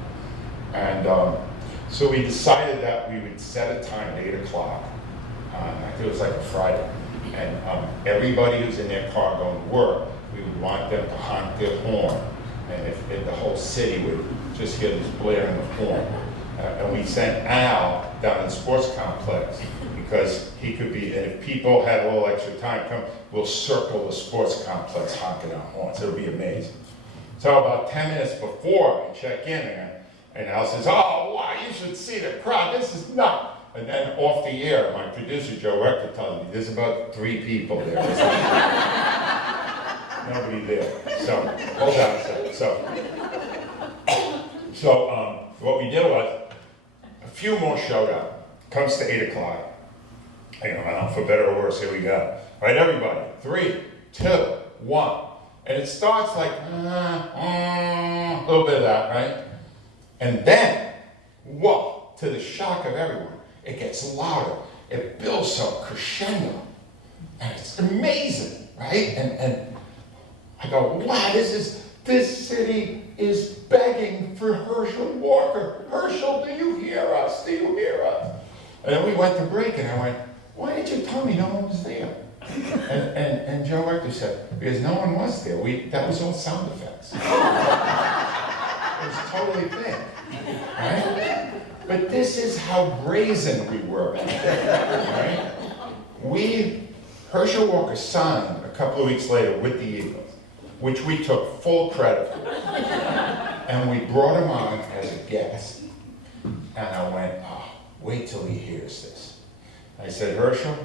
And so we decided that we would set a time at 8 o'clock. I think it was like a Friday. And everybody who's in their car going to work, we would want them to honk their horn. And if the whole city would just hear this blaring of horn. And we sent Al down in the sports complex because he could be, and if people had a little extra time, we'll circle the sports complex honking our horns. It'll be amazing. So about 10 minutes before I check in, and Al says, oh, wow, you should see the crowd. This is nuts. And then off the air, my producer, Joe Rector, tells me there's about 3 people there. Nobody there. So, hold on a second. So what we did was, a few more showed up. Comes to 8 o'clock. For better or worse, here we go. All right, everybody, 3, 2, 1. And it starts like, a little bit of that, right? And then, whoa, to the shock of everyone, it gets louder. It builds up crescendo. And it's amazing, right? And I go, wow, this city is begging for Herschel Walker. Herschel, do you hear us? Do you hear us? And then we went to break, and I went, why didn't you tell me no one was there? And Joe Rector said, because no one was there. That was all sound effects. It was totally fake, right? But this is how brazen we were, right? Herschel Walker signed a couple of weeks later with the Eagles, which we took full credit for. And we brought him on as a guest. And I went, oh, wait till he hears this. I said, Herschel,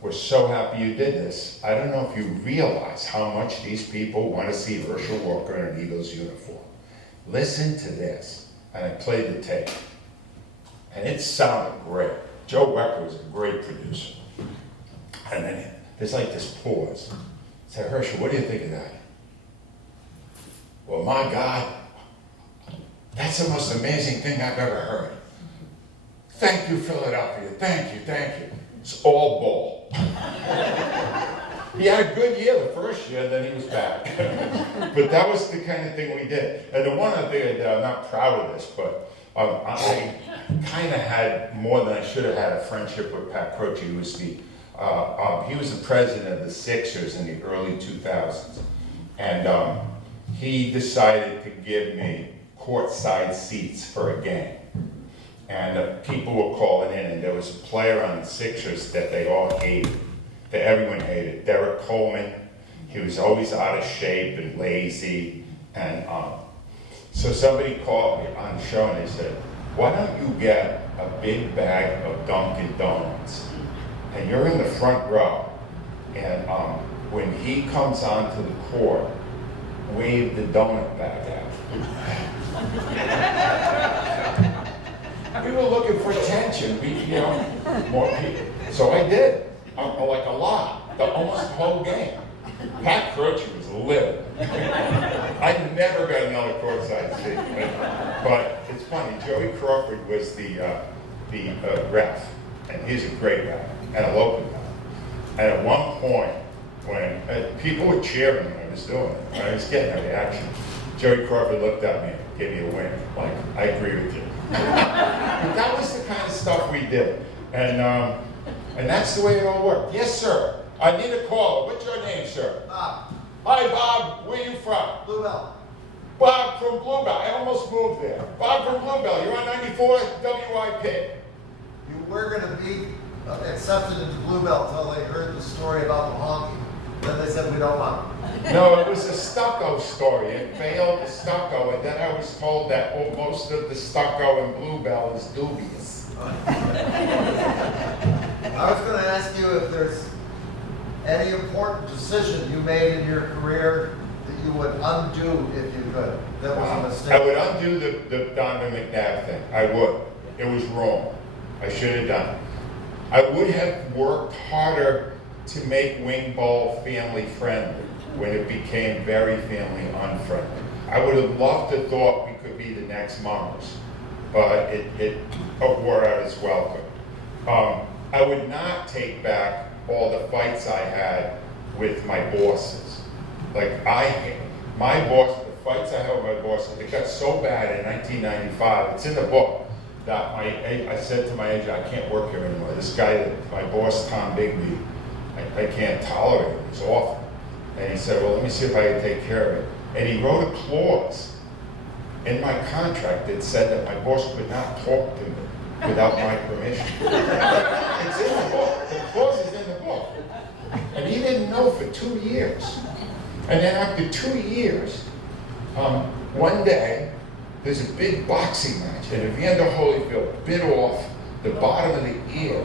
we're so happy you did this. I don't know if you realize how much these people want to see Herschel Walker in an Eagles uniform. Listen to this. And I played the tape. And it sounded great. Joe Wecker was a great producer. And then there's like this pause. I said, Herschel, what do you think of that? Well, my God, that's the most amazing thing I've ever heard. Thank you, Philadelphia. Thank you, thank you. It's all bull. He had a good year the first year, then he was back. But that was the kind of thing we did. And the one other thing I did, I'm not proud of this, but I kind of had more than I should have had a friendship with Pat Croce, who was he was the president of the Sixers in the early 2000s. And he decided to give me courtside seats for a game. And people were calling in, and there was a player on the Sixers that they all hated, that everyone hated, Derek Coleman. He was always out of shape and lazy. And so somebody called me on the show, and they said, why don't you get a big bag of Dunkin' Donuts? And you're in the front row, and when he comes onto the court, wave the donut bag at him. We were looking for attention, more people. So I did, like a lot, almost the whole game. Pat Croce was livid. I never got another courtside seat. But it's funny, Joey Crawford was the ref, and he's a great ref, and a local guy. And at one point, when people were cheering when I was doing it, when I was getting a reaction, Joey Crawford looked at me and gave me a wink, like, I agree with you. But that was the kind of stuff we did. And that's the way it all worked. Yes, sir. I need a caller. What's your name, sir? Bob. Hi, Bob. Where are you from? Bluebell. Bob from Bluebell. I almost moved there. Bob from Bluebell. You're on 94 WIP. You were going to be accepted into Bluebell until they heard the story about the honking. Then they said, we don't want it. No, it was a stucco story. It failed the stucco, and then I was told that most of the stucco in Bluebell is dubious. I was going to ask you if there's any important decision you made in your career that you would undo if you could, that was a mistake. I would undo the Donovan McNabb thing. I would. It was wrong. I should have done it. I would have worked harder to make Wing Bowl family friendly when it became very family unfriendly. I would have loved to thought we could be the next Mummers, but it wore out its welcome. I would not take back all the fights I had with my bosses. Like my boss, the fights I had with my bosses, it got so bad in 1995, it's in the book, that I said to my agent, I can't work here anymore. This guy, my boss, Tom Bigby, I can't tolerate it, it's awful. And he said, well, let me see if I can take care of it. And he wrote a clause in my contract that said that my boss could not talk to me without my permission. It's in the book. The clause is in the book. And he didn't know for 2 years. And then after 2 years, one day, there's a big boxing match, and Evander Holyfield bit off the bottom of the ear.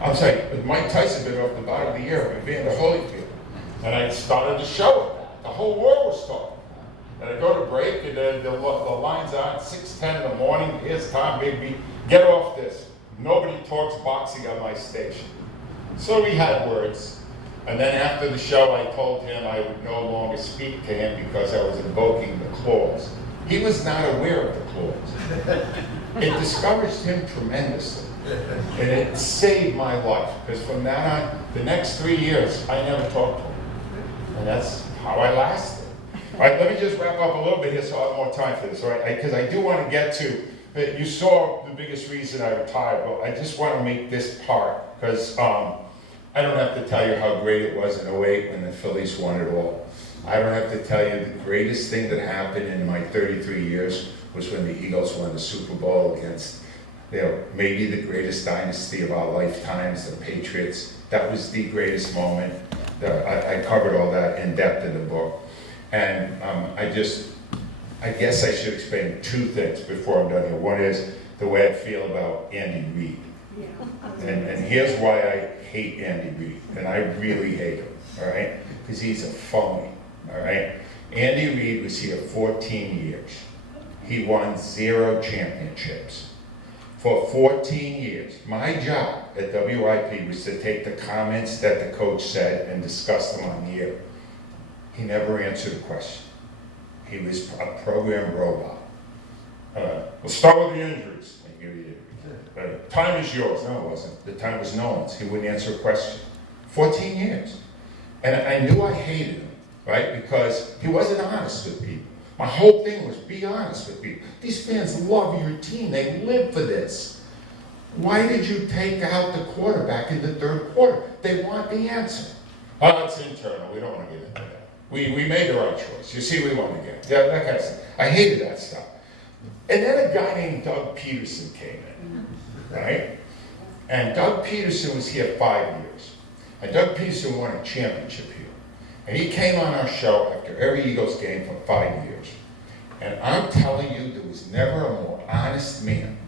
I'm sorry, Mike Tyson bit off the bottom of the ear of Evander Holyfield. And I started the show with that. The whole world was talking. And I go to break, and the line's on, 6:10 in the morning, here's Tom Bigby, get off this. Nobody talks boxing on my station. So we had words. And then after the show, I told him I would no longer speak to him because I was invoking the clause. He was not aware of the clause. It discouraged him tremendously. And it saved my life, because from that on, the next 3 years, I never talked to him. And that's how I lasted. All right, let me just wrap up a little bit here so I have more time for this, all right? Because I do want to get to, you saw the biggest reason I retired, but I just want to make this part, because I don't have to tell you how great it was in '08 when the Phillies won it all. I don't have to tell you the greatest thing that happened in my 33 years was when the Eagles won the Super Bowl against, maybe the greatest dynasty of our lifetimes, the Patriots. That was the greatest moment. I covered all that in depth in the book. And I guess I should explain two things before I'm done here. One is the way I feel about Andy Reid. And here's why I hate Andy Reid, and I really hate him, all right? Because he's a phony, all right? Andy Reid was here 14 years. He won 0 championships. For 14 years, my job at WIP was to take the comments that the coach said and discuss them on the air. He never answered a question. He was a program robot. We'll start with the injuries. Time is yours. No, it wasn't. The time was no one's. He wouldn't answer a question. 14 years. And I knew I hated him, right? Because he wasn't honest with people. My whole thing was be honest with people. These fans love your team. They live for this. Why did you take out the quarterback in the third quarter? They want the answer. Oh, it's internal. We don't want to get into that. We made the right choice. You see, we won the game. Yeah, that kind of stuff. I hated that stuff. And then a guy named Doug Peterson came in, right? And Doug Peterson was here 5 years. And Doug Peterson won a championship here. And he came on our show after every Eagles game for 5 years. And I'm telling you, there was never a more honest man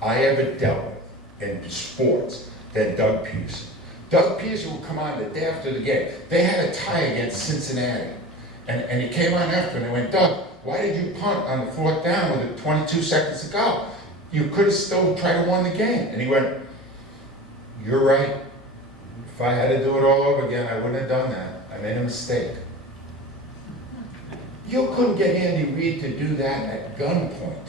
I ever dealt with in sports than Doug Peterson. Doug Peterson would come on the day after the game. They had a tie against Cincinnati. And he came on after and they went, Doug, why did you punt on the 4th down with 22 seconds to go? You could have still tried to win the game. And he went, you're right. If I had to do it all over again, I wouldn't have done that. I made a mistake. You couldn't get Andy Reid to do that at gunpoint.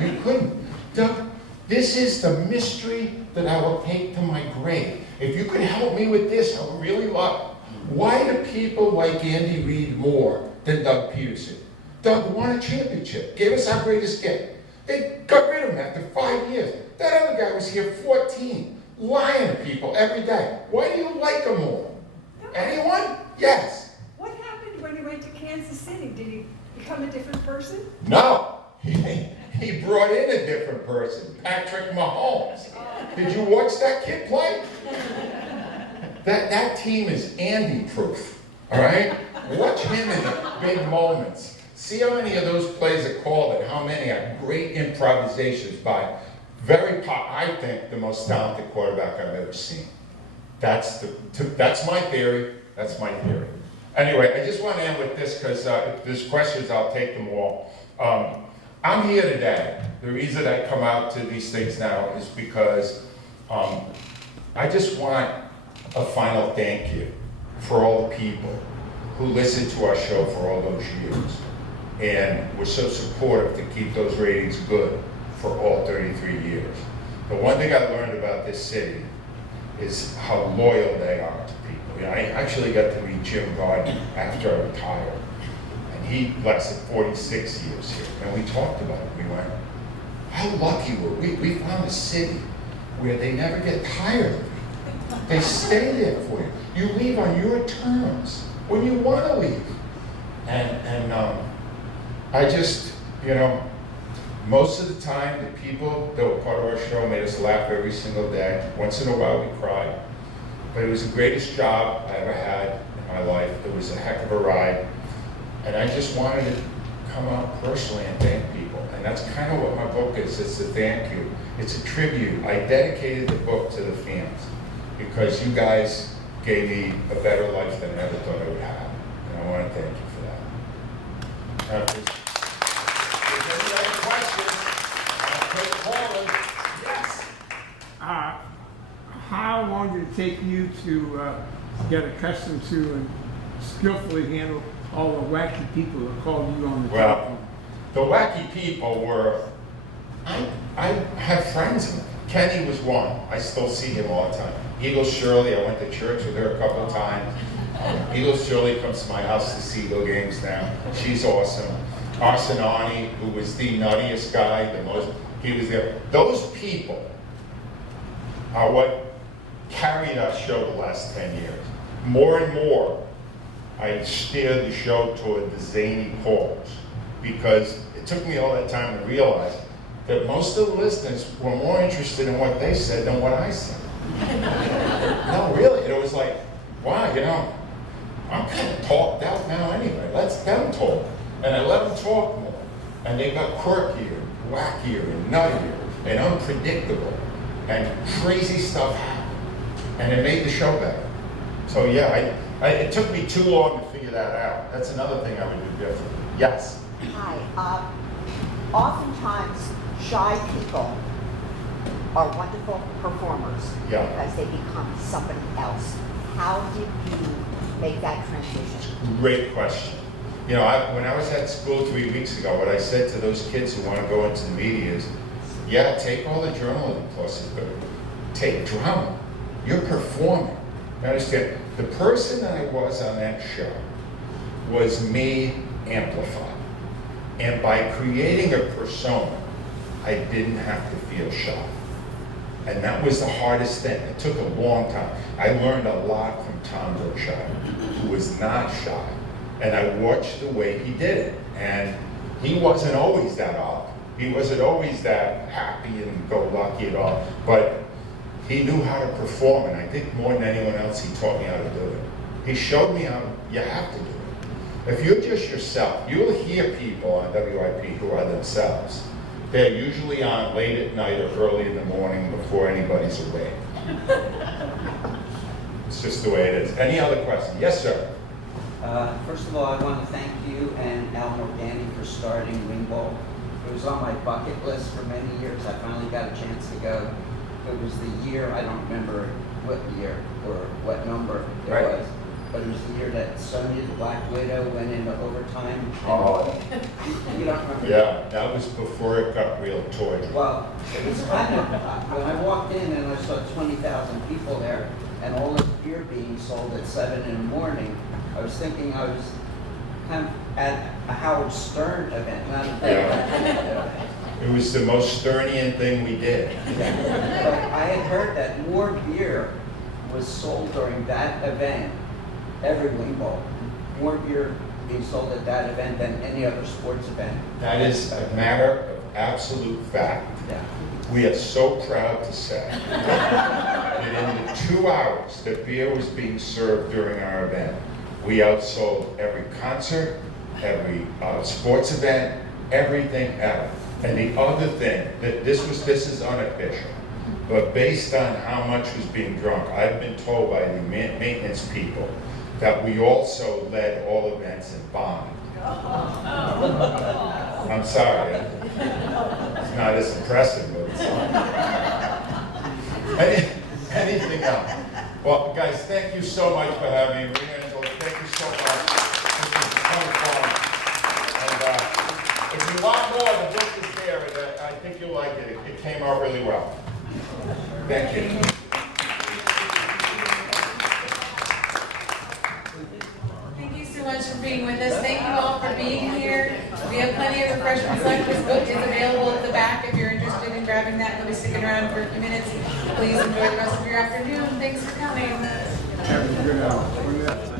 You couldn't. Doug, this is the mystery that I will take to my grave. If you could help me with this, I would really love it. Why do people like Andy Reid more than Doug Peterson? Doug won a championship, gave us our greatest gift. They got rid of him after 5 years. That other guy was here 14, lying to people every day. Why do you like him more? Anyone? Yes. What happened when he went to Kansas City? Did he become a different person? No. He brought in a different person, Patrick Mahomes. Did you watch that kid play? That team is Andy-proof, all right? Watch him in the big moments. See how many of those plays are called and how many are great improvisations by I think, the most talented quarterback I've ever seen. That's my theory. That's my theory. Anyway, I just want to end with this because if there's questions, I'll take them all. I'm here today. The reason I come out to these things now is because I just want a final thank you for all the people who listened to our show for all those years and were so supportive to keep those ratings good for all 33 years. The one thing I learned about this city is how loyal they are to people. You know, I actually got to meet Jim Gardner after I retired, and he lasted 46 years here. And we talked about it. We went, how lucky were we? We found a city where they never get tired of you. They stay there for you. You leave on your terms when you want to leave. And I just, most of the time, the people that were part of our show made us laugh every single day. Once in a while, we cried. But it was the greatest job I ever had in my life. It was a heck of a ride. And I just wanted to come out personally and thank people. And that's kind of what my book is. It's a thank you. It's a tribute. I dedicated the book to the fans because you guys gave me a better life than I ever thought I would have. And I want to thank you for that. Now, if there's any other questions, I'll take calling. Yes. How long did it take you to get accustomed to and skillfully handle all the wacky people that called you on the telephone? The wacky people were, I have friends in them. Kenny was one. I still see him all the time. Eagles Shirley, I went to church with her a couple of times. Eagles Shirley comes to my house to see Eagle games now. She's awesome. Arsenani, who was the nuttiest guy, he was there. Those people are what carried our show the last 10 years. More and more, I steered the show toward the zany cause, because it took me all that time to realize that most of the listeners were more interested in what they said than what I said. No, really, it was like, wow, you know, I'm kind of talked out now anyway. Let them talk. And I let them talk more. And they got quirkier, wackier, and nuttier, and unpredictable. And crazy stuff happened. And it made the show better. So yeah, it took me too long to figure that out. That's another thing I would do differently. Yes? Hi. Oftentimes, shy people are wonderful performers Yeah. because they become somebody else. How did you make that transition? Great question. You know, when I was at school 3 weeks ago, what I said to those kids who want to go into the media is, yeah, take all the journalism courses, but take drama. You're performing. You understand? The person that I was on that show was me amplified. And by creating a persona, I didn't have to feel shy. And that was the hardest thing. It took a long time. I learned a lot from Tom Berkshire, who was not shy. And I watched the way he did it. And he wasn't always that odd. He wasn't always that happy and go lucky at all. But he knew how to perform. And I think more than anyone else, he taught me how to do it. He showed me how you have to do it. If you're just yourself, you'll hear people on WIP who are themselves. They're usually on late at night or early in the morning before anybody's awake. It's just the way it is. Any other questions? Yes, sir. First of all, I want to thank you and Al Morgani for starting Ringball. It was on my bucket list for many years. I finally got a chance to go. It was the year, I don't remember what year or what number it Right. was, but it was the year that Sonya the Black Widow went into overtime. Oh. You don't remember? Yeah, that was before it got real tortured. Well, it was kind of, when I walked in and I saw 20,000 people there and all this beer being sold at 7 in the morning, I was thinking I was kind of at a Howard Stern event, not a Yeah. It was the most Sternian thing we did. But I had heard that more beer was sold during that event, every wing bowl, more beer being sold at that event than any other sports event. That is a matter of absolute fact. Yeah. We are so proud to say that in the 2 hours that beer was being served during our event, we outsold every concert, every sports event, everything ever. And the other thing, that this is unofficial, but based on how much was being drunk, I've been told by the maintenance people that we also led all events in bond. I'm sorry, it's not as impressive, but it's anything else? Well, guys, thank you so much for having me. Angelo, thank you so much. This was a ton of fun. And if you want more, the book is there, and I think you'll like it. It came out really well. Thank you. Thank you so much for being with us. Thank you all for being here. We have plenty of refreshments left. This book is available at the back if you're interested in grabbing that. We'll be sticking around for a few minutes. Please enjoy the rest of your afternoon. Thanks for coming. Have a good hour.